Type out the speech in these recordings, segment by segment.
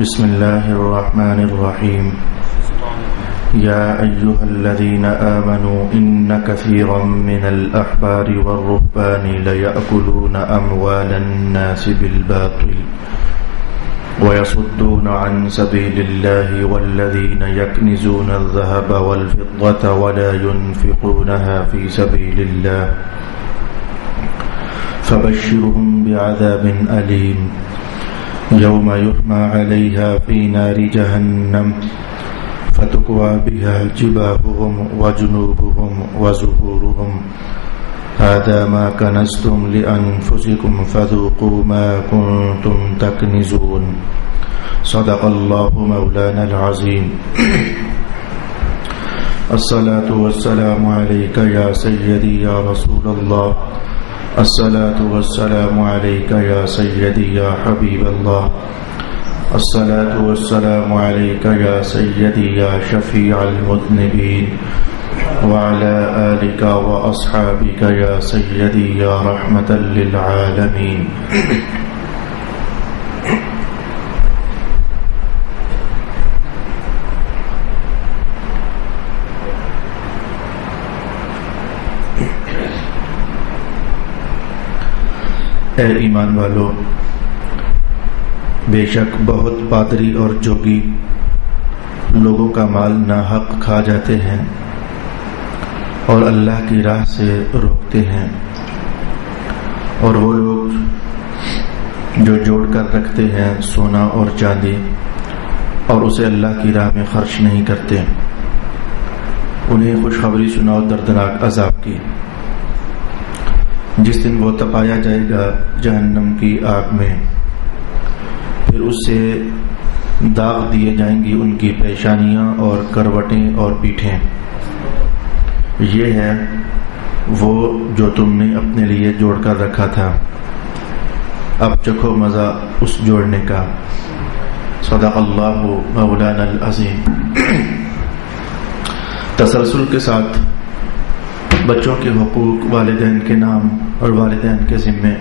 بسم الله الرحمن الرحيم يا أيها الذين آمنوا إن كثيرا من الأحبار والرهبان ليأكلون أموال الناس بالباطل ويصدون عن سبيل الله والذين يكنزون الذهب والفضة ولا ينفقونها في سبيل الله فبشرهم بعذاب أليم يوم يحمى عليها في نار جهنم فتكوى بها جباههم وجنوبهم وظهورهم هذا ما كنزتم لأنفسكم فذوقوا ما كنتم تكنزون صدق الله مولانا العظيم. الصلاة والسلام عليك يا سيدي يا رسول الله، الصلاة والسلام عليك يا سيدي يا حبيب الله، الصلاة والسلام عليك يا سيدي يا شفيع المذنبين وعلى آلك وأصحابك يا سيدي يا رحمة للعالمين. اے ایمان والو، بے شک بہت پادری اور جوگی لوگوں کا مال ناحق کھا جاتے ہیں اور اللہ کی راہ سے روکتے ہیں، اور وہ لوگ جو جوڑ کر رکھتے ہیں سونا اور چاندی اور اسے اللہ کی راہ میں خرچ نہیں کرتے، انہیں خوشخبری سناؤ دردناک عذاب کی، جس دن وہ تپایا جائے گا جہنم کی آگ میں، پھر اس سے داغ دیے جائیں گی ان کی پیشانیاں اور کروٹیں اور پیٹھیں، یہ ہے وہ جو تم نے اپنے لیے جوڑ کر رکھا تھا، اب چکھو مزہ اس جوڑنے کا۔ صدق اللہ مولانا العظیم۔ تسلسل کے ساتھ بچوں کے حقوق، والدین کے نام اور والدین کے ذمے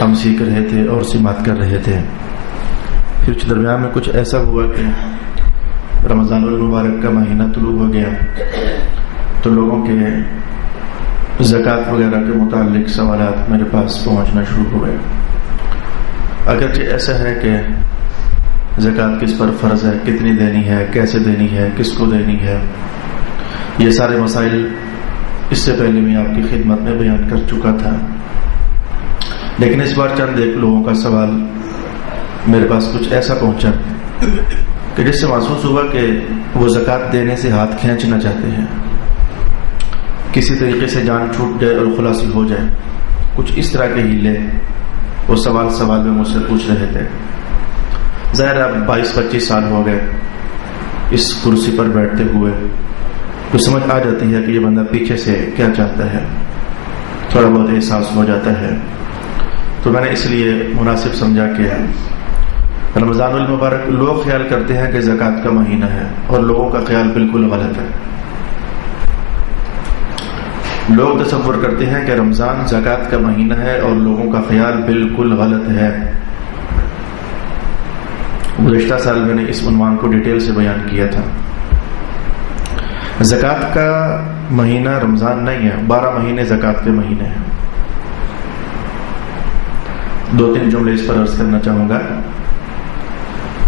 ہم سیکھ رہے تھے اور سماعت کر رہے تھے۔ پھر درمیان میں کچھ ایسا ہوا کہ رمضان المبارک کا مہینہ طلوع ہو گیا تو لوگوں کے زکوٰۃ وغیرہ کے متعلق سوالات میرے پاس پہنچنا شروع ہوئے۔ اگرچہ ایسا ہے کہ زکوٰۃ کس پر فرض ہے، کتنی دینی ہے، کیسے دینی ہے، کس کو دینی ہے، یہ سارے مسائل اس سے پہلے میں آپ کی خدمت میں بیان کر چکا تھا، لیکن اس بار چند ایک لوگوں کا سوال میرے پاس کچھ ایسا پہنچا کہ جس سے محسوس ہوا کہ وہ زکوٰۃ دینے سے ہاتھ کھینچنا چاہتے ہیں، کسی طریقے سے جان چھوٹ جائے اور خلاصی ہو جائے، کچھ اس طرح کے ہیلے وہ سوال میں مجھ سے پوچھ رہے تھے۔ ظاہر اب 22-25 سال ہو گئے اس کرسی پر بیٹھتے ہوئے، تو سمجھ آ جاتی ہے کہ یہ بندہ پیچھے سے کیا چاہتا ہے، تھوڑا بہت احساس ہو جاتا ہے۔ تو میں نے اس لیے مناسب سمجھا کہ رمضان المبارک لوگ خیال کرتے ہیں کہ زکوٰۃ کا مہینہ ہے، اور لوگوں کا خیال بالکل غلط ہے۔ لوگ تصور کرتے ہیں کہ رمضان زکوٰۃ کا مہینہ ہے اور لوگوں کا خیال بالکل غلط ہے۔ گزشتہ سال میں نے اس عنوان کو ڈیٹیل سے بیان کیا تھا۔ زکوٰۃ کا مہینہ رمضان نہیں ہے، 12 مہینے زکوٰۃ کے مہینے ہیں۔ 2-3 جملے اس پر عرض کرنا چاہوں گا۔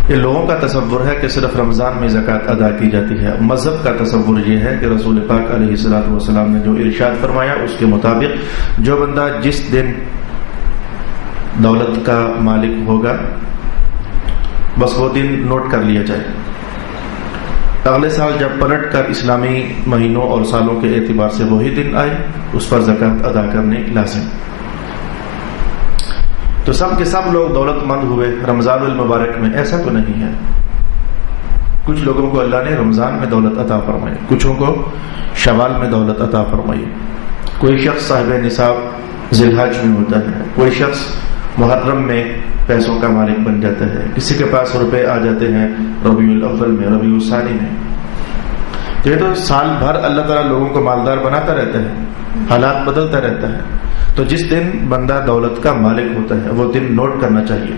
یہ لوگوں کا تصور ہے کہ صرف رمضان میں زکوٰۃ ادا کی جاتی ہے۔ مذہب کا تصور یہ ہے کہ رسول پاک علیہ الصلوۃ والسلام نے جو ارشاد فرمایا اس کے مطابق جو بندہ جس دن دولت کا مالک ہوگا بس وہ دن نوٹ کر لیا جائے، اگلے سال جب پلٹ کر اسلامی مہینوں اور سالوں کے اعتبار سے وہی دن آئے اس پر زکوٰۃ ادا کرنے لازم۔ تو سب کے سب لوگ دولت مند ہوئے رمضان المبارک میں، ایسا تو نہیں ہے۔ کچھ لوگوں کو اللہ نے رمضان میں دولت عطا فرمائی، کچھوں کو شوال میں دولت عطا فرمائی، کوئی شخص صاحب نصاب ذی الحج میں ہوتا ہے، کوئی شخص محرم میں پیسوں کا مالک بن جاتا ہے، کسی کے پاس روپے آ جاتے ہیں ربیع الاول میں، ربیع الثانی میں۔ تو یہ تو سال بھر اللہ تعالیٰ لوگوں کو مالدار بناتا رہتا ہے، حالات بدلتا رہتا ہے۔ تو جس دن بندہ دولت کا مالک ہوتا ہے وہ دن نوٹ کرنا چاہیے،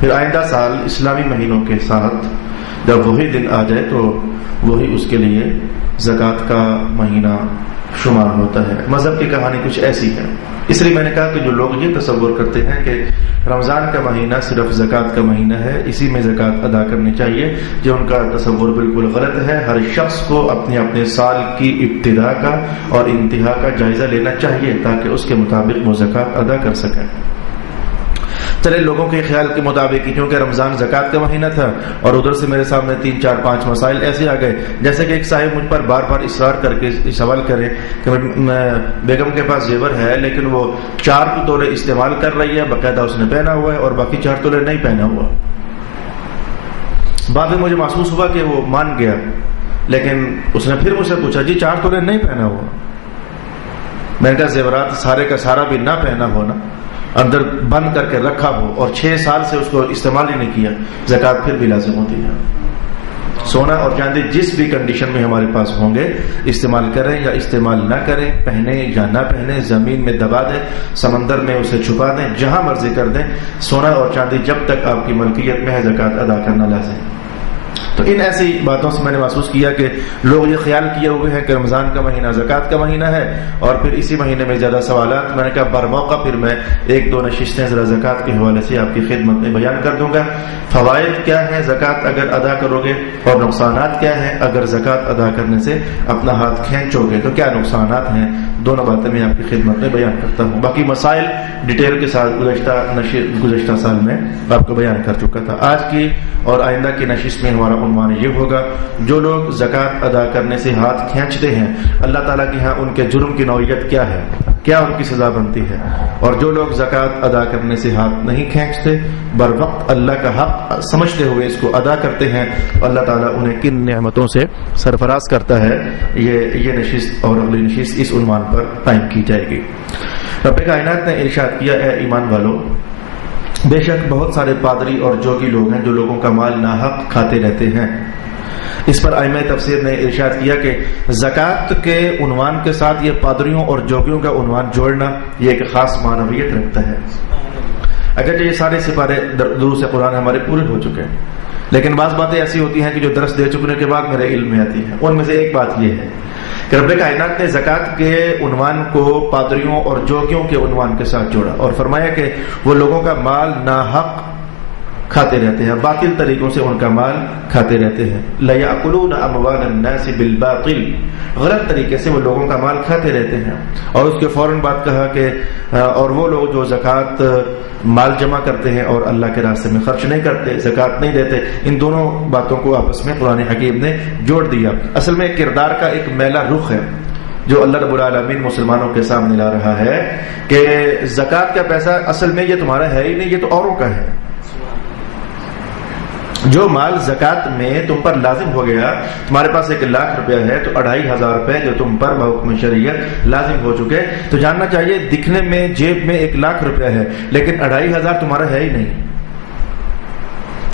پھر آئندہ سال اسلامی مہینوں کے ساتھ جب وہی دن آ جائے تو وہی اس کے لیے زکوٰۃ کا مہینہ شمار ہوتا ہے. مذہب کی کہانی کچھ ایسی ہے. اس لیے میں نے کہا کہ جو لوگ یہ تصور کرتے ہیں کہ رمضان کا مہینہ صرف زکوٰۃ کا مہینہ ہے، اسی میں زکوٰۃ ادا کرنی چاہیے، یہ ان کا تصور بالکل غلط ہے. ہر شخص کو اپنے اپنے سال کی ابتدا کا اور انتہا کا جائزہ لینا چاہیے تاکہ اس کے مطابق وہ زکوٰۃ ادا کر سکیں. چلے لوگوں کے خیال کے مطابق کیونکہ رمضان زکوٰۃ کا مہینہ تھا اور ادھر سے میرے سامنے 3 4 5 مسائل ایسے آ گئے، جیسے کہ ایک صاحب مجھ پر بار بار اصرار کر کے سوال کرے کہ بیگم کے پاس زیور ہے لیکن وہ 4 تولے استعمال کر رہی ہے، باقاعدہ اس نے پہنا ہوا ہے، اور باقی 4 تولے نہیں پہنا ہوا. بعد میں مجھے محسوس ہوا کہ وہ مان گیا، لیکن اس نے پھر مجھ سے پوچھا جی 4 تولے نہیں پہنا ہوا. میں نے کہا زیورات سارے کا سارا بھی نہ پہنا ہو نا، اندر بند کر کے رکھا ہو اور 6 سال سے اس کو استعمال ہی نہیں کیا، زکوٰۃ پھر بھی لازم ہوتی ہے. سونا اور چاندی جس بھی کنڈیشن میں ہمارے پاس ہوں گے استعمال کریں یا استعمال نہ کریں، پہنے یا نہ پہنے، زمین میں دبا دیں، سمندر میں اسے چھپا دیں، جہاں مرضی کر دیں، سونا اور چاندی جب تک آپ کی ملکیت میں ہے زکوٰۃ ادا کرنا لازم. تو ان ایسی باتوں سے میں نے محسوس کیا کہ لوگ یہ خیال کیے ہوئے ہیں کہ رمضان کا مہینہ زکوٰۃ کا مہینہ ہے، اور پھر اسی مہینے میں زیادہ سوالات. میں نے کہا بر موقع پھر میں 1 2 نشستیں ذرا زکوٰۃ کے حوالے سے آپ کی خدمت میں بیان کر دوں گا. فوائد کیا ہے زکوٰۃ اگر ادا کرو گے، اور نقصانات کیا ہیں اگر زکوٰۃ ادا کرنے سے اپنا ہاتھ کھینچو گے تو کیا نقصانات ہیں، دونوں باتیں میں آپ کی خدمت میں بیان کرتا ہوں. باقی مسائل ڈیٹیل کے ساتھ گزشتہ سال میں آپ کو بیان کر چکا تھا. آج کی اور آئندہ کی نشست میں ہمارا عنوان یہ ہوگا جو لوگ زکوٰۃ ادا کرنے سے ہاتھ کھینچتے ہیں اللہ تعالیٰ کے ہاں ان کے جرم کی نوعیت کیا ہے، کیا ان کی سزا بنتی ہے، اور جو لوگ زکوٰۃ ادا کرنے سے ہاتھ نہیں کھینچتے بر وقت اللہ کا حق سمجھتے ہوئے اس کو ادا کرتے ہیں اللہ تعالیٰ انہیں کن نعمتوں سے سرفراز کرتا ہے. یہ نشست اور اگلی نشست اس عنوان پر قائم کی جائے گی. رب کائنات نے ارشاد کیا اے ایمان والو، بے شک بہت سارے پادری اور جوگی لوگ ہیں جو لوگوں کا مال ناحق کھاتے رہتے ہیں. اس پر ائمہ تفسیر نے ارشاد کیا کہ زکوٰۃ کے عنوان کے ساتھ یہ پادریوں اور جوگیوں کا عنوان جوڑنا یہ ایک خاص معنویت رکھتا ہے. اگرچہ یہ سارے سپارے دروس قرآن ہمارے پورے ہو چکے ہیں، لیکن بعض باتیں ایسی ہوتی ہیں کہ جو درس دے چکنے کے بعد میرے علم میں آتی ہیں. ان میں سے ایک بات یہ ہے کہ رب کائنات نے زکوٰۃ کے عنوان کو پادریوں اور جوگیوں کے عنوان کے ساتھ جوڑا اور فرمایا کہ وہ لوگوں کا مال ناحق کھاتے رہتے ہیں، باطل طریقوں سے ان کا مال کھاتے رہتے ہیں. لَيَأْكُلُونَ أَمْوَالَ النَّاسِ بِالْبَاطِلِ، غلط طریقے سے وہ لوگوں کا مال کھاتے رہتے ہیں. اور اس کے فوراً بعد کہا کہ اور وہ لوگ جو زکوٰۃ مال جمع کرتے ہیں اور اللہ کے راستے میں خرچ نہیں کرتے، زکوٰۃ نہیں دیتے، ان دونوں باتوں کو آپس میں قرآن حکیم نے جوڑ دیا. اصل میں کردار کا ایک میلا رخ ہے جو اللہ رب العالمین مسلمانوں کے سامنے لا رہا ہے کہ زکوٰۃ کا پیسہ اصل میں یہ تمہارا ہے ہی نہیں، یہ تو اوروں کا ہے. جو مال زکوٰۃ میں تم پر لازم ہو گیا، تمہارے پاس 1 لاکھ روپیہ ہے تو 2500 روپے جو تم پر بحکم شریعت لازم ہو چکے. تو جاننا چاہیے دکھنے میں جیب میں 1 لاکھ روپیہ ہے لیکن 2500 تمہارا ہے ہی نہیں،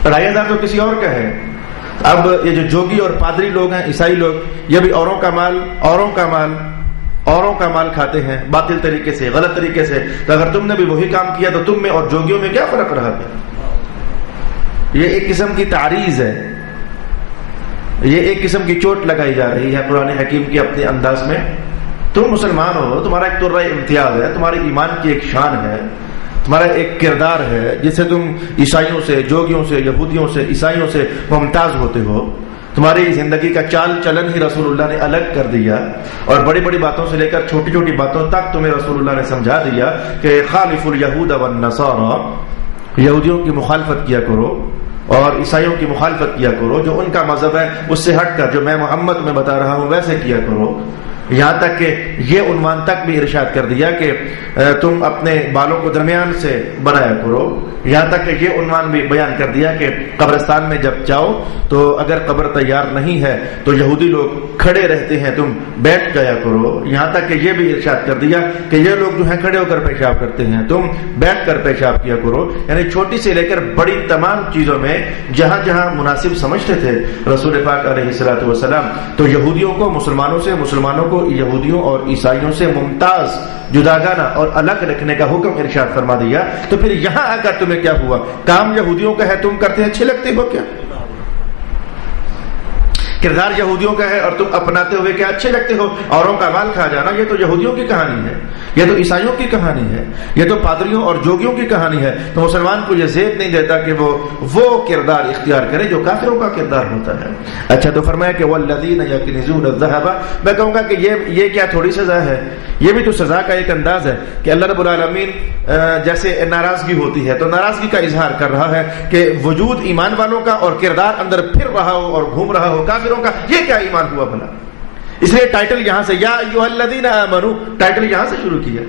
2500 تو کسی اور کا ہے. اب یہ جو جوگی اور پادری لوگ ہیں، عیسائی لوگ، یہ بھی اوروں کا مال کھاتے ہیں باطل طریقے سے، غلط طریقے سے. تو اگر تم نے بھی وہی کام کیا تو تم میں اور جوگیوں میں کیا فرق رہا تھا؟ یہ ایک قسم کی تعریض ہے، یہ ایک قسم کی چوٹ لگائی جا رہی ہے قرآن حکیم کی اپنے انداز میں. تم مسلمان ہو، تمہارا ایک طرح امتیاز ہے، تمہارے ایمان کی ایک شان ہے، تمہارا ایک کردار ہے جس سے تم عیسائیوں سے، جوگیوں سے، یہودیوں سے، عیسائیوں سے ممتاز ہوتے ہو. تمہاری زندگی کا چال چلن ہی رسول اللہ نے الگ کر دیا، اور بڑی بڑی باتوں سے لے کر چھوٹی چھوٹی باتوں تک تمہیں رسول اللہ نے سمجھا دیا کہ خالف الیہود والنصارى، یہودیوں کی مخالفت کیا کرو اور عیسائیوں کی مخالفت کیا کرو، جو ان کا مذہب ہے اس سے ہٹ کر جو میں محمد میں بتا رہا ہوں ویسے کیا کرو. یہاں تک کہ یہ عنوان تک بھی ارشاد کر دیا کہ تم اپنے بالوں کو درمیان سے بنایا کرو. یہاں تک کہ یہ عنوان بھی بیان کر دیا کہ قبرستان میں جب جاؤ تو اگر قبر تیار نہیں ہے تو یہودی لوگ کھڑے رہتے ہیں، تم بیٹھ جایا کرو. یہاں تک کہ یہ بھی ارشاد کر دیا کہ یہ لوگ جو ہیں کھڑے ہو کر پیشاب کرتے ہیں، تم بیٹھ کر پیشاب کیا کرو. یعنی چھوٹی سے لے کر بڑی تمام چیزوں میں جہاں جہاں مناسب سمجھتے تھے رسول پاک علیہ الصلوۃ والسلام، تو یہودیوں کو مسلمانوں سے، مسلمانوں کو یہودیوں اور عیسائیوں سے ممتاز، جداگانہ اور الگ رکھنے کا حکم ارشاد فرما دیا، تو پھر یہاں آ کر تمہیں کیا ہوا؟ کام یہودیوں کا ہے، تم کرتے ہیں، اچھے لگتے ہو کیا؟ کردار یہودیوں کا ہے اور تم اپناتے ہوئے کیا اچھے لگتے ہو؟ اوروں کا مال کھا جانا، یہ تو یہودیوں کی کہانی ہے، یہ تو عیسائیوں کی کہانی ہے، یہ تو پادریوں اور جوگیوں کی کہانی ہے۔ تو مسلمان کو یہ زیب نہیں دیتا کہ وہ کردار اختیار کرے جو کافروں کا کردار ہوتا ہے۔ اچھا، تو فرمایا کہ والذین یکنزون الذهب، میں کہوں گا کہ یہ کیا تھوڑی سزا ہے؟ یہ بھی تو سزا کا ایک انداز ہے کہ اللہ رب العالمین جیسے ناراضگی ہوتی ہے تو ناراضگی کا اظہار کر رہا ہے کہ وجود ایمان والوں کا اور کردار اندر پھر رہا ہو اور گھوم رہا ہو کافروں کا، یہ کیا ایمان ہوا بھلا؟ اس لیے ٹائٹل یہاں سے یا ایھا الذین آمنو، ٹائٹل یہاں سے شروع کیا،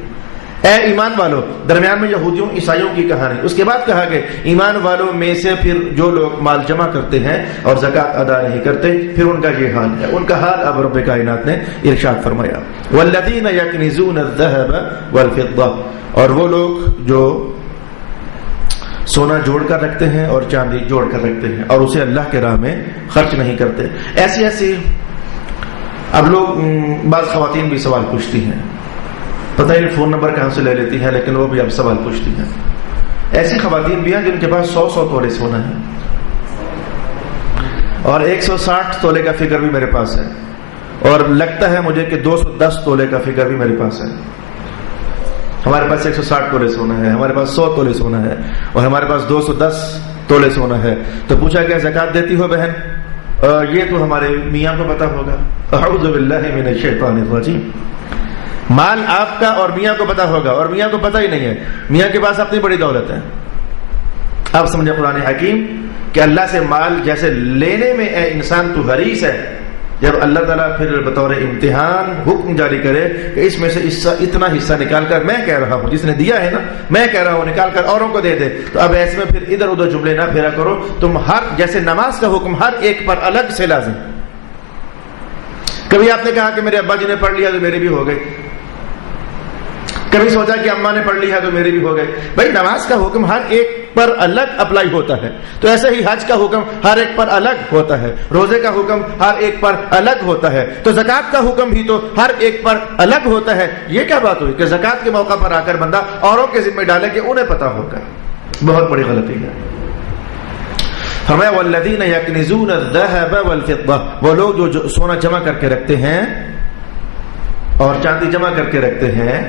اے ایمان والو، درمیان میں یہودیوں عیسائیوں کی کہانی، اس کے بعد کہا کہ ایمان والوں میں سے پھر جو لوگ مال جمع کرتے ہیں اور زکوٰۃ ادا نہیں کرتے، پھر ان کا یہ حال ہے۔ ان کا حال اب رب کائنات نے ارشاد فرمایا، والذین یکنزون الذهب والفضة، اور وہ لوگ جو سونا جوڑ کر رکھتے ہیں اور چاندی جوڑ کر رکھتے ہیں اور اسے اللہ کے راہ میں خرچ نہیں کرتے۔ ایسی اب لوگ بعض خواتین بھی سوال پوچھتی ہیں، پتہ نہیں فون نمبر کہاں سے لے لیتی ہیں، لیکن وہ بھی اب سوال پوچھتی ہیں۔ ایسی خواتین بھی ہیں جن کے پاس 100 تولے سونا ہے اور 160 تولے کا فگر بھی میرے پاس ہے، اور لگتا ہے مجھے کہ 210 تولے کا فگر بھی میرے پاس ہے۔ ہمارے پاس 160 تولے سونا ہے، ہمارے پاس 100 تولے سونا ہے، اور ہمارے پاس 210 تولے سونا ہے۔ تو پوچھا کیا زکوٰۃ دیتی ہو بہن؟ یہ تو ہمارے میاں کو پتا ہوگا۔ اعوذ باللہ من الشیطان الرجیم۔ مال آپ کا اور میاں کو پتا ہوگا، اور میاں کو پتا ہی نہیں ہے، میاں کے پاس اپنی بڑی دولت ہے۔ آپ سمجھے قرآن حکیم کہ اللہ سے مال جیسے لینے میں اے انسان تو حریص ہے، جب اللہ تعالیٰ پھر بطور امتحان حکم جاری کرے کہ اس میں سے اتنا حصہ نکال کر، میں کہہ رہا ہوں جس نے دیا ہے نا، میں کہہ رہا ہوں نکال کر اوروں کو دے دے، تو اب ایسے میں پھر ادھر ادھر جملے نہ پھیرا کرو، تم جیسے نماز کا حکم ہر ایک پر الگ سے لازم۔ کبھی آپ نے کہا کہ میرے ابا جی نے پڑھ لیا تو میرے بھی ہو گئے، کبھی سوچا کہ اماں نے پڑھ لی ہے تو میرے بھی ہو گئے۔ بھائی نماز کا حکم ہر ایک پر الگ اپلائی ہوتا ہے، تو ایسے ہی حج کا حکم ہر ایک پر الگ ہوتا ہے، روزے کا حکم ہر ایک پر الگ ہوتا ہے، تو زکوٰۃ کا حکم بھی تو ہر ایک پر الگ ہوتا ہے۔ یہ کیا بات ہوئی کہ زکوٰۃ کے موقع پر آ کر بندہ اوروں کے ذمہ ڈالے کہ انہیں پتا ہوگا؟ بہت بڑی غلطی ہے۔ فرمایا والذین یکنزون الذهب والفضة، وہ لوگ جو سونا جمع کر کے رکھتے ہیں اور چاندی جمع کر کے رکھتے ہیں۔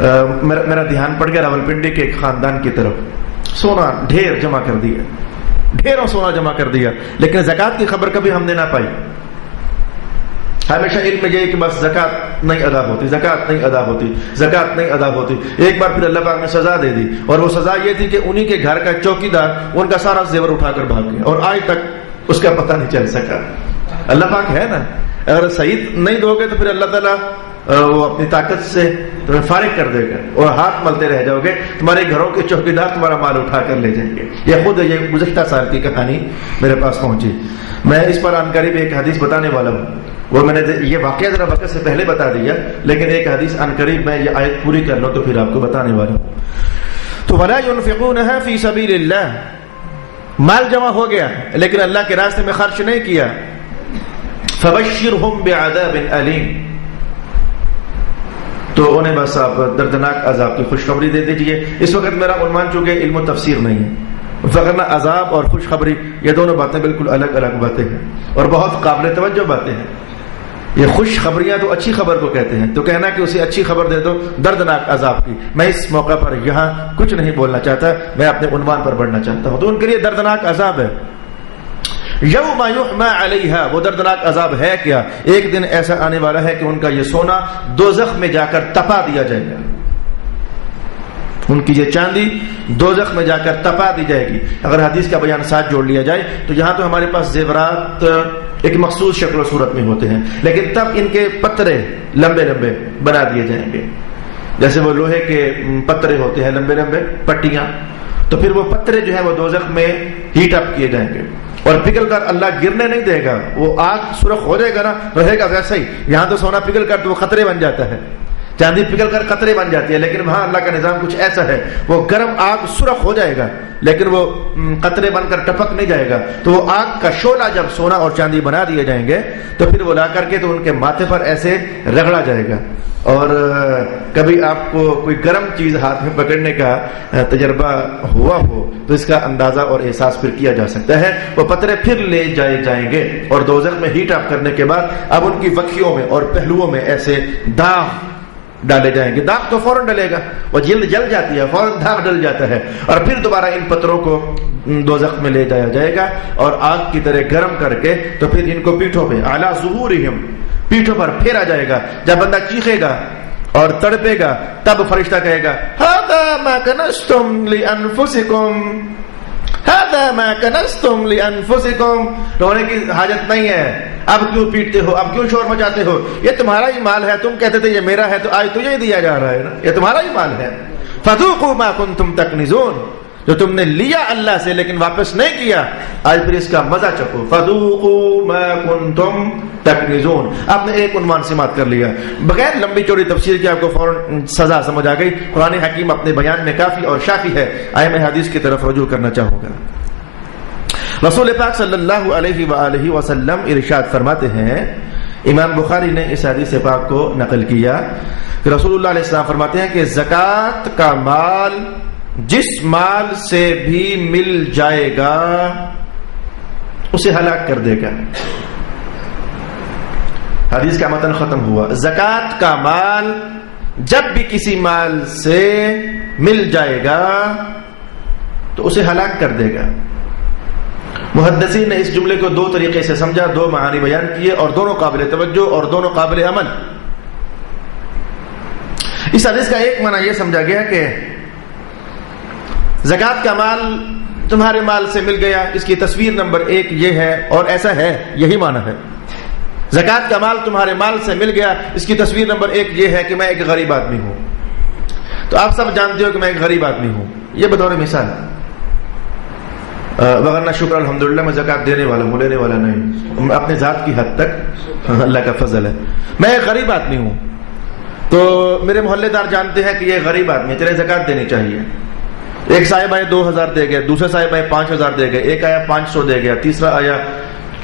میرا دھیان پڑ گیا راولپنڈی کے ایک خاندان کی طرف، سونا ڈھیر جمع کر دیا، ڈھیروں سونا جمع کر دیا، لیکن زکوٰۃ کی خبر کبھی ہم نے نہ پائی۔ ہمیشہ علم میں یہ کہ بس زکوٰۃ نہیں ادا ہوتی، زکوٰۃ نہیں ادا ہوتی، زکوٰۃ نہیں ادا ہوتی۔ ایک بار پھر اللہ پاک نے سزا دے دی، اور وہ سزا یہ تھی کہ انہی کے گھر کا چوکیدار ان کا سارا زیور اٹھا کر بھاگ گیا، اور آج تک اس کا پتہ نہیں چل سکا۔ اللہ پاک ہے نا، اگر صحیح نہیں دو گے تو پھر اللہ تعالیٰ وہ اپنی طاقت سے تمہیں فارغ کر دے گا اور ہاتھ ملتے رہ جاؤ گے، تمہارے گھروں کے چوکیدار تمہارا مال اٹھا کر لے جائیں گے۔ یہ گزشتہ سال کی کہانی میرے پاس پہنچی۔ میں اس پر عن قریب ایک حدیث بتانے والا ہوں، وہ میں نے یہ واقعہ ذرا وقت سے پہلے بتا دیا، لیکن ایک حدیث عن قریب میں یہ آیت پوری کر لوں تو پھر آپ کو بتانے والا ہوں۔ تو وَلَا يُنْفِقُونَهَا فِي سَبِيلِ اللَّهِ، مال جمع ہو گیا لیکن اللہ کے راستے میں خرچ نہیں کیا، فَبَشِّرْهُمْ بِعَذَابٍ أَلِيمٍ، تو انہیں بس آپ دردناک عذاب کی خوشخبری دے دیجئے۔ اس وقت میرا عنوان چونکہ علم و تفسیر نہیں ہے، وغیرہ عذاب اور خوشخبری یہ دونوں باتیں بالکل الگ الگ باتیں ہیں اور بہت قابل توجہ باتیں ہیں۔ یہ خوشخبریاں تو اچھی خبر کو کہتے ہیں، تو کہنا کہ اسے اچھی خبر دے دو دردناک عذاب کی، میں اس موقع پر یہاں کچھ نہیں بولنا چاہتا، میں اپنے عنوان پر بڑھنا چاہتا ہوں۔ تو ان کے لیے دردناک عذاب ہے، یوم یحمى علیہا، وہ دردناک عذاب ہے کیا؟ ایک دن ایسا آنے والا ہے کہ ان کا یہ سونا دوزخ میں جا کر تپا دیا جائے گا، ان کی یہ چاندی دوزخ میں جا کر تپا دی جائے گی۔ اگر حدیث کا بیان ساتھ جوڑ لیا جائے تو یہاں تو ہمارے پاس زیورات ایک مخصوص شکل و صورت میں ہوتے ہیں، لیکن تب ان کے پترے لمبے لمبے بنا دیے جائیں گے، جیسے وہ لوہے کے پترے ہوتے ہیں لمبے لمبے پٹیاں، تو پھر وہ پترے جو ہیں وہ دوزخ میں ہیٹ اپ کیے جائیں گے اور پگھل کر اللہ گرنے نہیں دے گا، وہ آگ سرخ ہو جائے گا نا، رہے گا ویسا ہی۔ یہاں تو سونا پگھل کر تو وہ خطرے بن جاتا ہے، چاندی پگھل کر قطرے بن جاتی ہے، لیکن وہاں اللہ کا نظام کچھ ایسا ہے، وہ گرم آگ سرخ ہو جائے گا لیکن وہ قطرے بن کر ٹپک نہیں جائے گا. تو وہ آگ کا شعلہ جب سونا اور چاندی بنا دیے جائیں گے تو پھر وہ لا کر کے تو ان کے ماتھے پر ایسے رگڑا جائے گا. اور کبھی آپ کو کوئی گرم چیز ہاتھ میں پکڑنے کا تجربہ ہوا ہو تو اس کا اندازہ اور احساس پھر کیا جا سکتا ہے. وہ پترے پھر لے جائیں گے اور دوزخ میں ہیٹ اپ کرنے کے بعد اب ان کی وکھیوں میں اور پہلوؤں میں ایسے داغ ڈالے جائیں گے. داغ تو فوراً ڈلے گا، وہ جلد جل جاتی ہے، فوراً داغ ڈل جاتا ہے، اور پھر دوبارہ ان پتھروں کو دوزخ میں لے جایا جائے گا اور آگ کی طرح گرم کر کے تو پھر ان کو پیٹھوں پہ اعلیٰ ظہورہم، پیٹھوں پر پھیرا جائے گا. جب بندہ چیخے گا اور تڑپے گا تب فرشتہ کہے گا ھذا ما کنزتم لانفسکم، ھذا ما کنزتم لانفسکم. رونے کی حاجت نہیں ہے، اب کیوں پیٹتے ہو، اب کیوں شور مچاتے ہو، یہ تمہارا ہی مال ہے، تم کہتے تھے یہ میرا ہے تو آج تجھے ہی دیا جا رہا ہے نا، یہ تمہارا ہی مال ہے. فذوقوا ما کنتم تکنزون، جو تم نے لیا اللہ سے لیکن واپس نہیں کیا، آج پھر اس کا مزہ چکھو. فذوقوا ما کنتم تکنزون. آپ نے ایک عنوان سماعت کر لیا بغیر لمبی چوڑی تفسیر کی، آپ کو فوراً سزا سمجھ آ گئی. قرآن حکیم اپنے بیان میں کافی اور شافی ہے. آئے میں حدیث کی طرف رجوع کرنا چاہوں گا. رسول پاک صلی اللہ علیہ وآلہ وسلم ارشاد فرماتے ہیں، امام بخاری نے اس حدیث پاک کو نقل کیا کہ رسول اللہ علیہ السلام فرماتے ہیں کہ زکوٰۃ کا مال جس مال سے بھی مل جائے گا اسے ہلاک کر دے گا. حدیث کا متن ختم ہوا. زکوٰۃ کا مال جب بھی کسی مال سے مل جائے گا تو اسے ہلاک کر دے گا. محدثین نے اس جملے کو دو طریقے سے سمجھا، دو معانی بیان کیے اور دونوں قابل توجہ اور دونوں قابل عمل. اس حدیث کا ایک معنی یہ سمجھا گیا کہ زکوٰۃ کا مال تمہارے مال سے مل گیا، اس کی تصویر نمبر 1 یہ ہے اور ایسا ہے، یہی معنی ہے. زکوٰۃ کا مال تمہارے مال سے مل گیا، اس کی تصویر نمبر 1 یہ ہے کہ میں ایک غریب آدمی ہوں. تو آپ سب جانتے ہو کہ میں ایک غریب آدمی ہوں، یہ بطور مثال. وغیرہ شکر الحمدللہ میں زکوٰۃ دینے والا ہوں، لینے والا نہیں، اپنے ذات کی حد تک اللہ کا فضل ہے. میں ایک غریب آدمی ہوں تو میرے محلے دار جانتے ہیں کہ یہ غریب آدمی ہے، چلے زکوٰۃ دینی چاہیے. ایک صاحب آئے 2000 دے گئے، دوسرے صاحب آئے 5000 دے گئے، ایک آیا 500 دے گیا، تیسرا آیا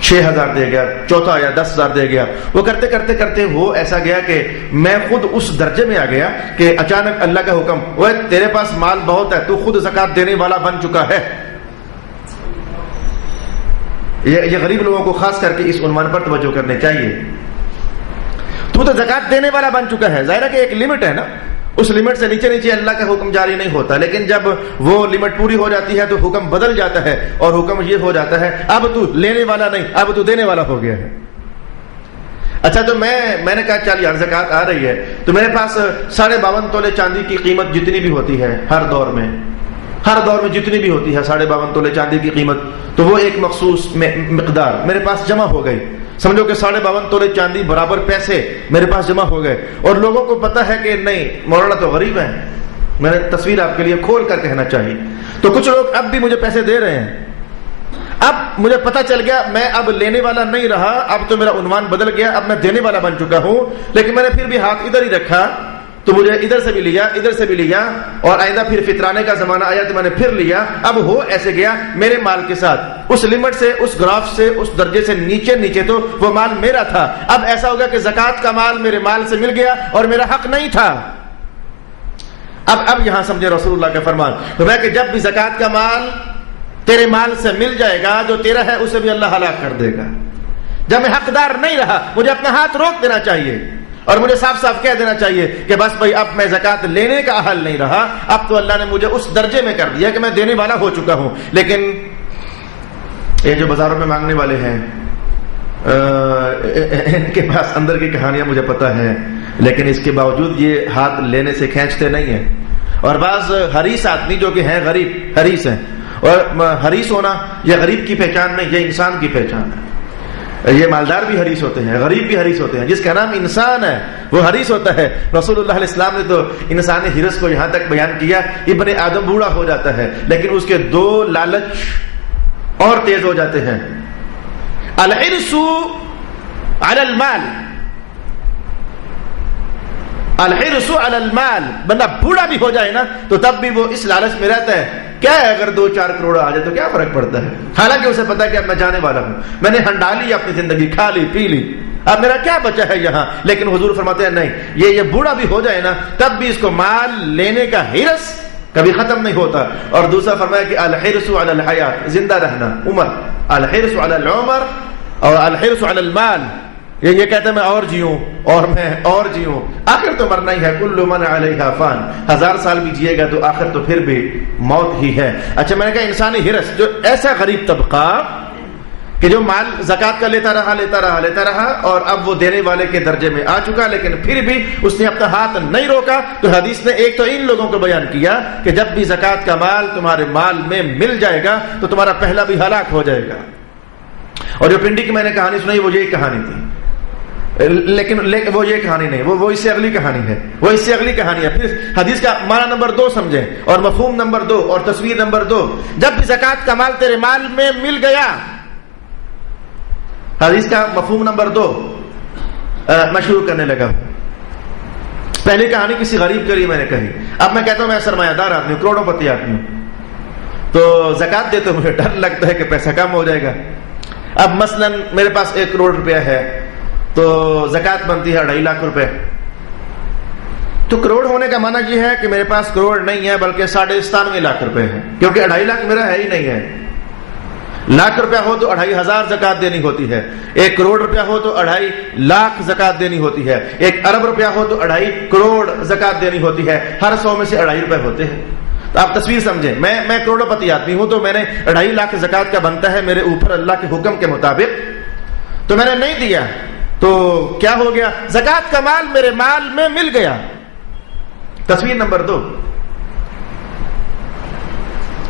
6000 دے گیا، چوتھا آیا 10000 دے گیا. وہ کرتے کرتے کرتے ہو ایسا گیا کہ میں خود اس درجے میں آ گیا کہ اچانک اللہ کا حکم، وہ تیرے پاس مال بہت ہے، تو خود زکوٰۃ دینے والا بن چکا ہے. یہ غریب لوگوں کو خاص کر کے اس عنوان پر توجہ کرنے چاہیے. تو زکوٰۃ دینے والا بن چکا ہے. ظاہر ہے کہ ایک لمٹ ہے نا، اس لمٹ سے نیچے نیچے اللہ کا حکم جاری نہیں ہوتا، لیکن جب وہ لمٹ پوری ہو جاتی ہے تو حکم بدل جاتا ہے اور حکم یہ ہو جاتا ہے اب تو لینے والا نہیں، اب تو دینے والا ہو گیا ہے. اچھا تو میں نے کہا چل یار زکوٰۃ آ رہی ہے تو میرے پاس 52.5 تولے چاندی کی قیمت جتنی بھی ہوتی ہے ہر دور میں جتنی بھی ہوتی ہے 52.5 تولے چاندی کی قیمت، تو وہ ایک مخصوص مقدار میرے پاس جمع ہو گئی. سمجھو کہ 52.5 تولے چاندی برابر پیسے میرے پاس جمع ہو گئے اور لوگوں کو پتا ہے کہ نہیں مولانا تو غریب ہیں. میں نے تصویر آپ کے لیے کھول کر کہنا چاہیے. تو کچھ لوگ اب بھی مجھے پیسے دے رہے ہیں. اب مجھے پتا چل گیا میں اب لینے والا نہیں رہا، اب تو میرا عنوان بدل گیا، اب میں دینے والا بن چکا ہوں. لیکن میں نے پھر بھی ہاتھ ادھر ہی رکھا تو مجھے ادھر سے بھی لیا، ادھر سے بھی لیا، اور آئندہ پھر فطرانے کا زمانہ آیا تو میں نے پھر لیا. اب ہو ایسے گیا میرے مال کے ساتھ اس لمٹ سے، اس گراف سے، اس درجے سے نیچے تو وہ مال میرا تھا. اب ایسا ہو گیا کہ زکوٰۃ کا مال میرے مال سے مل گیا اور میرا حق نہیں تھا. اب یہاں سمجھے رسول اللہ کا فرمان کہ جب بھی زکوٰۃ کا مال تیرے مال سے مل جائے گا جو تیرا ہے اسے بھی اللہ ہلاک کر دے گا. جب میں حقدار نہیں رہا مجھے اپنا ہاتھ روک دینا چاہیے اور مجھے صاف صاف کہہ دینا چاہیے کہ بس بھائی اب میں زکوٰۃ لینے کا اہل نہیں رہا، اب تو اللہ نے مجھے اس درجے میں کر دیا کہ میں دینے والا ہو چکا ہوں. لیکن یہ جو بازاروں میں مانگنے والے ہیں ان کے پاس اندر کی کہانیاں مجھے پتا ہے، لیکن اس کے باوجود یہ ہاتھ لینے سے کھینچتے نہیں ہیں. اور بعض حریص آدمی جو کہ ہیں غریب حریص ہیں، اور حریص ہونا یہ غریب کی پہچان نہیں، یہ انسان کی پہچان ہے. یہ مالدار بھی حریص ہوتے ہیں، غریب بھی حریص ہوتے ہیں. جس کا نام انسان ہے وہ حریص ہوتا ہے. رسول اللہ علیہ السلام نے تو انسانی حرص کو یہاں تک بیان کیا، ابن آدم بوڑھا ہو جاتا ہے لیکن اس کے 2 لالچ اور تیز ہو جاتے ہیں. الحرص علی المال، الحرص علی المال، بندہ بوڑھا بھی ہو جائے نا تو تب بھی وہ اس لالچ میں رہتا ہے، کیا ہے اگر 2-4 کروڑ آ جائے تو کیا فرق پڑتا ہے، حالانکہ اسے پتا ہے کہ اب میں جانے والا ہوں، میں نے ہنڈا لی اپنی زندگی، کھا لی پی لی، اب میرا کیا بچا ہے یہاں. لیکن حضور فرماتے ہیں نہیں، یہ بوڑھا بھی ہو جائے نا تب بھی اس کو مال لینے کا حرص کبھی ختم نہیں ہوتا. اور دوسرا فرمایا کہ الحرص علی الحیات، زندہ رہنا، عمر، الحرص علی العمر اور الحرص علی المال. یہ کہتے ہیں میں اور جیوں اور میں اور جیوں، آخر تو مرنا ہی ہے، کل من علیہا فان، 1000 سال بھی جیے گا تو آخر تو پھر بھی موت ہی ہے. اچھا میں نے کہا انسانی حرص، جو ایسا غریب طبقہ کہ جو مال زکات کا لیتا رہا اور اب وہ دینے والے کے درجے میں آ چکا، لیکن پھر بھی اس نے اپنا ہاتھ نہیں روکا، تو حدیث نے ایک تو ان لوگوں کو بیان کیا کہ جب بھی زکات کا مال تمہارے مال میں مل جائے گا تو تمہارا پہلا بھی ہلاک ہو جائے گا. اور جو پنڈی کی میں نے کہانی سنائی وہ یہی کہانی تھی، لیکن وہ یہ کہانی نہیں، وہ اس سے اگلی کہانی ہے، وہ اس سے اگلی کہانی ہے. پھر حدیث کا معنی نمبر 2 سمجھیں اور مفہوم نمبر 2 اور تصویر نمبر 2. جب بھی زکات کا مال تیرے مال میں مل گیا، حدیث کا مفہوم نمبر 2 میں شروع کرنے لگا. پہلی کہانی کسی غریب کے لیے میں نے کہی. اب میں کہتا ہوں میں سرمایہ دار آدمی ہوں، کروڑوں پتی آدمی ہوں، تو زکات دے تو مجھے ڈر لگتا ہے کہ پیسہ کم ہو جائے گا. اب مثلا میرے پاس 1 کروڑ روپیہ ہے تو زکات بنتی ہے 2.5 لاکھ روپے. تو کروڑ ہونے کا معنی یہ ہے کہ میرے پاس کروڑ نہیں ہے بلکہ 97.5 لاکھ روپے ہے، کیونکہ 2.5 لاکھ میرا ہے ہی نہیں ہے. لاکھ روپیہ ہو تو 2,500 زکات دینی ہوتی ہے، 1 کروڑ روپیہ ہو تو 2.5 لاکھ زکات دینی ہوتی ہے، 1 ارب روپیہ ہو تو 2.5 کروڑ زکات دینی ہوتی ہے. ہر 100 میں سے 2.5 روپے ہوتے ہیں. تو آپ تصویر سمجھیں، میں کروڑوں پتی آدمی ہوں تو میں نے 2.5 لاکھ زکات کا بنتا ہے میرے اوپر اللہ کے حکم کے مطابق، تو میں نے نہیں دیا تو کیا ہو گیا؟ زکات کا مال میرے مال میں مل گیا. تصویر نمبر 2،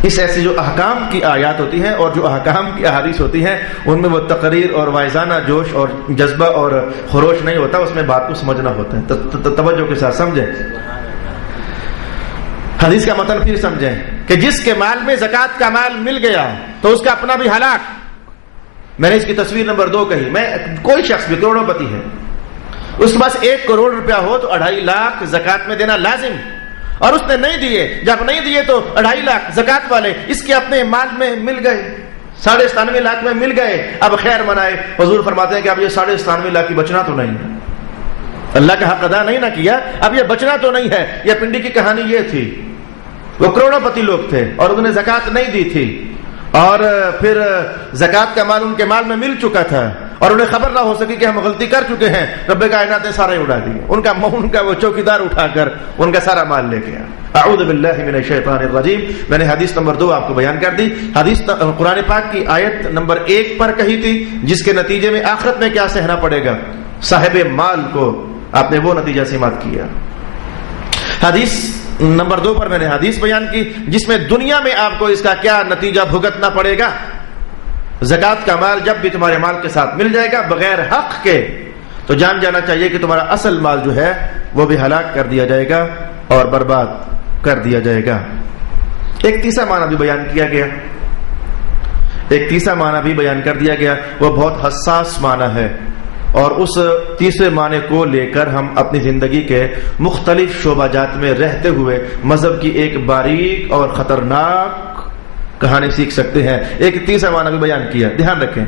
اس ایسی جو احکام کی آیات ہوتی ہیں اور جو احکام کی احادیث ہوتی ہیں ان میں وہ تقریر اور واعظانہ جوش اور جذبہ اور خروش نہیں ہوتا، اس میں بات کو سمجھنا ہوتا ہے. توجہ کے ساتھ سمجھیں، حدیث کا مطلب پھر سمجھیں کہ جس کے مال میں زکات کا مال مل گیا تو اس کا اپنا بھی ہلاک. میں نے اس کی تصویر نمبر 2 کہی. میں کوئی شخص بھی کروڑوں پتی ہے، اس کے پاس 1 کروڑ روپیہ ہو تو 2.5 لاکھ زکات میں دینا لازم، اور اس نے نہیں دیے. جب نہیں دیے تو 2.5 لاکھ زکات والے اس کے اپنے مال میں مل گئے، 97.5 لاکھ میں مل گئے. اب خیر منائے. حضور فرماتے ہیں کہ اب یہ 97.5 لاکھ کی بچنا تو نہیں ہے، اللہ کا حق ادا نہیں نہ کیا، اب یہ بچنا تو نہیں ہے. یہ پنڈی کی کہانی یہ تھی، وہ کروڑوں پتی لوگ تھے اور انہوں نے زکات نہیں دی تھی، اور پھر زکات کا مال ان کے مال میں مل چکا تھا اور انہیں خبر نہ ہو سکی کہ ہم غلطی کر چکے ہیں. رب کائنات نے سارا ہی اڑا دیا، ان کا وہ چوکیدار اٹھا کر ان کا سارا مال لے گیا. اعوذ باللہ من الشیطان الرجیم. میں نے حدیث نمبر 2 آپ کو بیان کر دی. حدیث قرآن پاک کی آیت نمبر 1 پر کہی تھی، جس کے نتیجے میں آخرت میں کیا سہنا پڑے گا. صاحب مال کو آپ نے وہ نتیجہ سماعت کیا. حدیث نمبر 2 پر میں نے حدیث بیان کی جس میں دنیا میں آپ کو اس کا کیا نتیجہ بھگتنا پڑے گا. زکات کا مال جب بھی تمہارے مال کے ساتھ مل جائے گا بغیر حق کے تو جان جانا چاہیے کہ تمہارا اصل مال جو ہے وہ بھی ہلاک کر دیا جائے گا اور برباد کر دیا جائے گا. ایک تیسرا معنی بھی بیان کیا گیا، ایک تیسرا معنی بھی بیان کر دیا گیا، وہ بہت حساس معنی ہے، اور اس تیسرے معنی کو لے کر ہم اپنی زندگی کے مختلف شعبہ جات میں رہتے ہوئے مذہب کی ایک باریک اور خطرناک کہانی سیکھ سکتے ہیں. ایک تیسرا معنی بھی بیان کیا، دھیان رکھیں.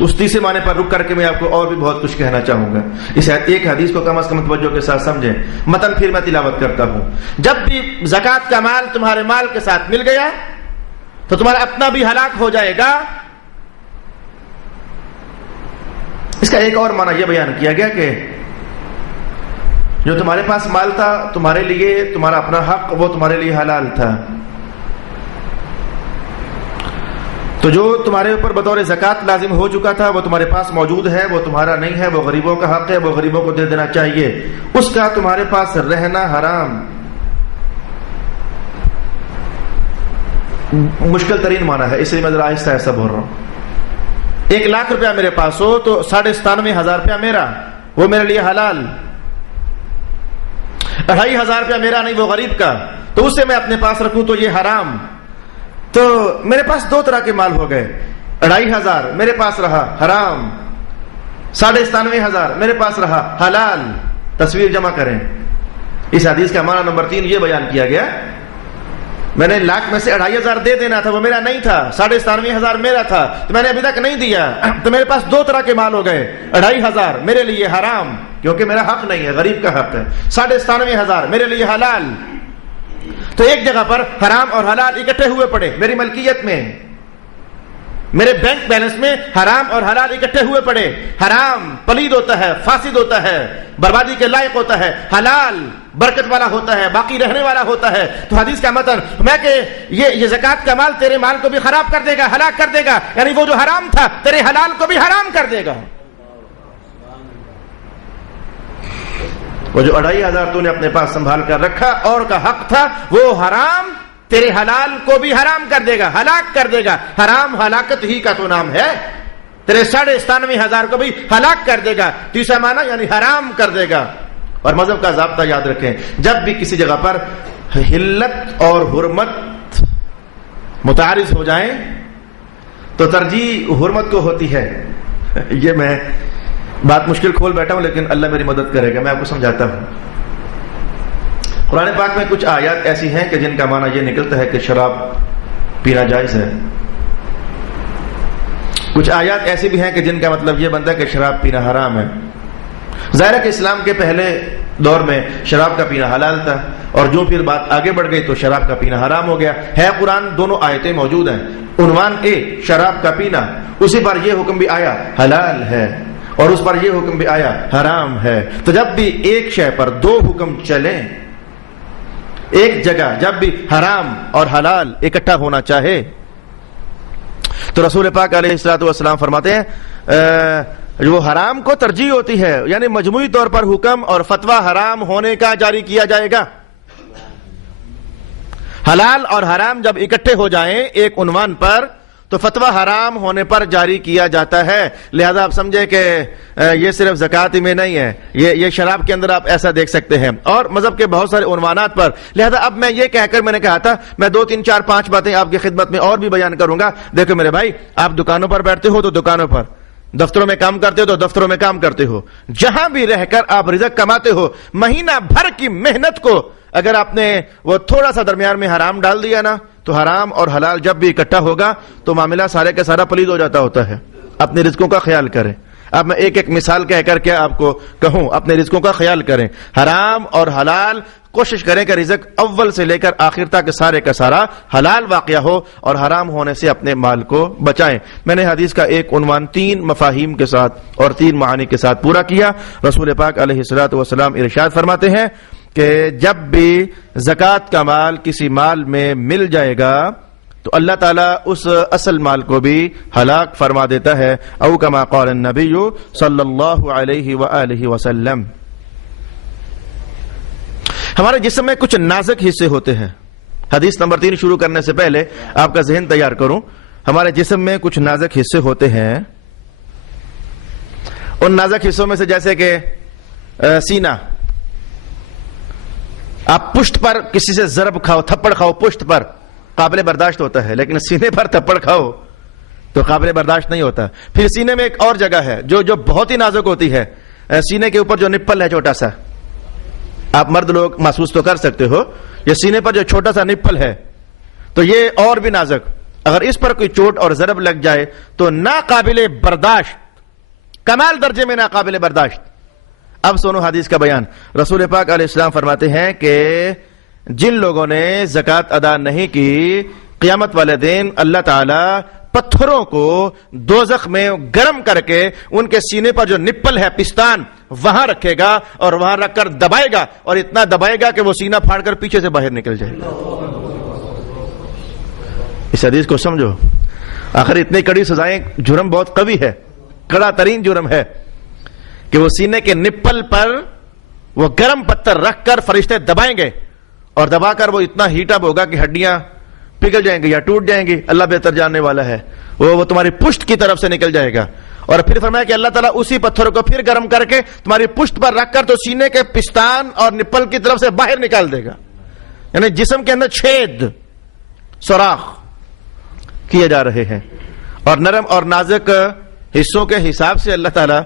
اس تیسرے معنی پر رک کر کے میں آپ کو اور بھی بہت کچھ کہنا چاہوں گا. اس ایک حدیث کو کم از کم توجہ کے ساتھ سمجھیں. متن پھر میں تلاوت کرتا ہوں. جب بھی زکات کا مال تمہارے مال کے ساتھ مل گیا تو تمہارا اپنا بھی ہلاک ہو جائے گا. اس کا ایک اور معنی یہ بیان کیا گیا کہ جو تمہارے پاس مال تھا تمہارے لیے، تمہارا اپنا حق وہ تمہارے لیے حلال تھا، تو جو تمہارے اوپر بطور زکات لازم ہو چکا تھا وہ تمہارے پاس موجود ہے، وہ تمہارا نہیں ہے، وہ غریبوں کا حق ہے، وہ غریبوں کو دے دینا چاہیے. اس کا تمہارے پاس رہنا حرام. مشکل ترین معنی ہے، اس لیے میں ذرا آہستہ آہستہ بول رہا ہوں. 1 لاکھ روپیہ میرے پاس ہو تو 97,500 روپیہ میرا، وہ میرے لیے حلال. 2,500 روپیہ میرا نہیں، وہ غریب کا، تو اسے میں اپنے پاس رکھوں تو یہ حرام. تو میرے پاس 2 طرح کے مال ہو گئے. 2,500 میرے پاس رہا حرام، 97,500 میرے پاس رہا حلال. تصویر جمع کریں. اس حدیث کا معنی نمبر 3 یہ بیان کیا گیا، میں نے لاکھ میں سے 2500 دے دینا تھا، وہ میرا نہیں تھا. 97,500 میرا تھا تو میں نے ابھی تک نہیں دیا، تو میرے پاس 2 طرح کے مال ہو گئے. 2500 میرے لیے حرام کیونکہ میرا حق نہیں ہے، غریب کا حق ہے. 97,500 میرے لیے حلال. تو ایک جگہ پر حرام اور حلال اکٹھے ہوئے پڑے میری ملکیت میں، میرے بینک بیلنس میں حرام اور حلال اکٹھے ہوئے پڑے. حرام پلید ہوتا ہے، فاسد ہوتا ہے، بربادی کے لائق ہوتا ہے. حلال برکت والا ہوتا ہے، باقی رہنے والا ہوتا ہے. تو حدیث کا مطلب میں کہ یہ زکات کا مال تیرے مال کو بھی خراب کر دے گا، ہلاک کر دے گا. یعنی وہ جو حرام تھا تیرے حلال کو بھی حرام کر دے گا. وہ جو 2500 تو نے اپنے پاس سنبھال کر رکھا اور کا حق تھا، وہ حرام تیرے حلال کو بھی حرام کر دے گا، ہلاک کر دے گا. حرام ہلاکت ہی کا تو نام ہے. تیرے 97,500 کو بھی ہلاک کر دے گا. تیسرا معنی یعنی حرام کر دے گا. اور مذہب کا ضابطہ یاد رکھیں، جب بھی کسی جگہ پر حلت اور حرمت متعارض ہو جائیں تو ترجیح حرمت کو ہوتی ہے. یہ میں بات مشکل کھول بیٹھا ہوں لیکن اللہ میری مدد کرے گا، میں آپ کو سمجھاتا ہوں. قرآن پاک میں کچھ آیات ایسی ہیں کہ جن کا معنی یہ نکلتا ہے کہ شراب پینا جائز ہے. کچھ آیات ایسی بھی ہیں کہ جن کا مطلب یہ بنتا ہے کہ شراب پینا حرام ہے. ظاہر ہے کہ اسلام کے پہلے دور میں شراب کا پینا حلال تھا، اور جو پھر بات آگے بڑھ گئی تو شراب کا پینا حرام ہو گیا. ہے قرآن دونوں آیتیں موجود ہیں. عنوان شراب کا پینا، اسی پر یہ حکم بھی آیا حلال ہے، اور اس پر یہ حکم بھی آیا حرام ہے. تو جب بھی ایک شے پر 2 حکم چلیں، ایک جگہ جب بھی حرام اور حلال اکٹھا ہونا چاہے تو رسول پاک علیہ الصلوۃ والسلام فرماتے ہیں وہ حرام کو ترجیح ہوتی ہے. یعنی مجموعی طور پر حکم اور فتویٰ حرام ہونے کا جاری کیا جائے گا. حلال اور حرام جب اکٹھے ہو جائیں ایک عنوان پر تو فتویٰ حرام ہونے پر جاری کیا جاتا ہے. لہذا آپ سمجھے کہ یہ صرف زکات میں نہیں ہے، یہ شراب کے اندر آپ ایسا دیکھ سکتے ہیں، اور مذہب کے بہت سارے عنوانات پر. لہذا اب میں یہ کہہ کر میں نے کہا تھا میں 2 3 4 5 باتیں آپ کی خدمت میں اور بھی بیان کروں گا. دیکھو میرے بھائی، آپ دکانوں پر بیٹھتے ہو تو دکانوں پر، دفتروں میں کام کرتے ہو تو دفتروں میں کام کرتے ہو، جہاں بھی رہ کر آپ رزق کماتے ہو، مہینہ بھر کی محنت کو اگر آپ نے وہ تھوڑا سا درمیان میں حرام ڈال دیا نا تو حرام اور حلال جب بھی اکٹھا ہوگا تو معاملہ سارے کا سارا پلید ہو جاتا ہوتا ہے. اپنے رزقوں کا خیال کریں. اب میں ایک مثال کہہ کر کے آپ کو کہوں، اپنے رزقوں کا خیال کریں. حرام اور حلال کوشش کریں کہ رزق اول سے لے کر آخر تک سارے کا سارا حلال واقعہ ہو، اور حرام ہونے سے اپنے مال کو بچائیں. میں نے حدیث کا ایک عنوان 3 مفاہیم کے ساتھ اور 3 معانی کے ساتھ پورا کیا. رسول پاک علیہ الصلوۃ والسلام ارشاد فرماتے ہیں کہ جب بھی زکوٰۃ کا مال کسی مال میں مل جائے گا تو اللہ تعالیٰ اس اصل مال کو بھی ہلاک فرما دیتا ہے. او کما قال النبی صلی اللہ علیہ وآلہ وسلم. ہمارے جسم میں کچھ نازک حصے ہوتے ہیں. حدیث نمبر 3 شروع کرنے سے پہلے آپ کا ذہن تیار کروں. ہمارے جسم میں کچھ نازک حصے ہوتے ہیں. ان نازک حصوں میں سے جیسے کہ سینہ. آپ پشت پر کسی سے ضرب کھاؤ، تھپڑ کھاؤ، پشت پر قابل برداشت ہوتا ہے، لیکن سینے پر تھپڑ کھاؤ تو قابل برداشت نہیں ہوتا. پھر سینے میں ایک اور جگہ ہے جو بہت ہی نازک ہوتی ہے. سینے کے اوپر جو نپل ہے چھوٹا سا، آپ مرد لوگ محسوس تو کر سکتے ہو، یہ سینے پر جو چھوٹا سا نپل ہے تو یہ اور بھی نازک. اگر اس پر کوئی چوٹ اور ضرب لگ جائے تو ناقابل برداشت، کمال درجے میں ناقابل برداشت. اب سنو حدیث کا بیان. رسول پاک علیہ السلام فرماتے ہیں کہ جن لوگوں نے زکوٰۃ ادا نہیں کی، قیامت والے دن اللہ تعالی پتھروں کو دوزخ میں گرم کر کے ان کے سینے پر جو نپل ہے، پستان، وہاں رکھے گا اور وہاں رکھ کر دبائے گا، اور اتنا دبائے گا کہ وہ سینہ پھاڑ کر پیچھے سے باہر نکل جائے گا. اس حدیث کو سمجھو. آخر اتنی کڑی سزائیں، جرم بہت قوی ہے، کڑا ترین جرم ہے کہ وہ سینے کے نپل پر وہ گرم پتھر رکھ کر فرشتے دبائیں گے، اور دبا کر وہ اتنا ہیٹ اپ ہوگا کہ ہڈیاں پگھل جائیں گی یا ٹوٹ جائیں گی. اللہ بہتر جاننے والا ہے. وہ تمہاری پشت کی طرف سے نکل جائے گا. اور پھر فرمایا کہ اللہ تعالیٰ اسی پتھر کو پھر گرم کر کے تمہاری پشت پر رکھ کر تو سینے کے پستان اور نپل کی طرف سے باہر نکال دے گا. یعنی جسم کے اندر چھید، سوراخ کیے جا رہے ہیں، اور نرم اور نازک حصوں کے حساب سے اللہ تعالیٰ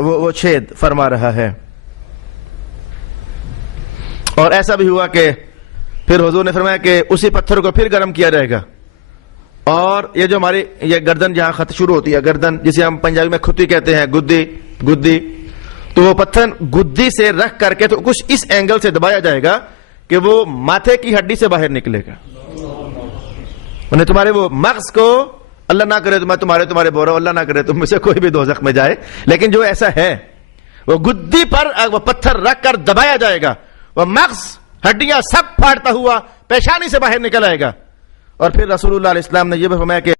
وہ چھید فرما رہا ہے. اور ایسا بھی ہوا کہ پھر حضور نے فرمایا کہ اسی پتھر کو پھر گرم کیا جائے گا، اور یہ جو ہماری یہ گردن جہاں خط شروع ہوتی ہے، گردن جسے ہم پنجابی میں کھتی کہتے ہیں، گدی، تو وہ پتھر گدی سے رکھ کر کے تو کچھ اس اینگل سے دبایا جائے گا کہ وہ ماتھے کی ہڈی سے باہر نکلے گا، انہیں تمہارے وہ مغز کو، اللہ نہ کرے تو میں تمہارے بول رہا ہوں، اللہ نہ کرے تم میں سے کوئی بھی دوزخ میں جائے، لیکن جو ایسا ہے وہ گدی پر وہ پتھر رکھ کر دبایا جائے گا، وہ مغز ہڈیاں سب پھاڑتا ہوا پیشانی سے باہر نکل آئے گا. اور پھر رسول اللہ علیہ السلام نے یہ بھی فرمایا کہ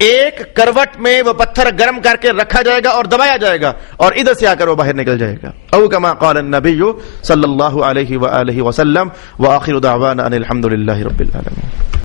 ایک کروٹ میں وہ پتھر گرم کر کے رکھا جائے گا اور دبایا جائے گا اور ادھر سے آ کر وہ باہر نکل جائے گا. او کما قال النبی صلی اللہ علیہ وآلہ وسلم، وآخر دعوانا ان الحمد للہ رب العالمین.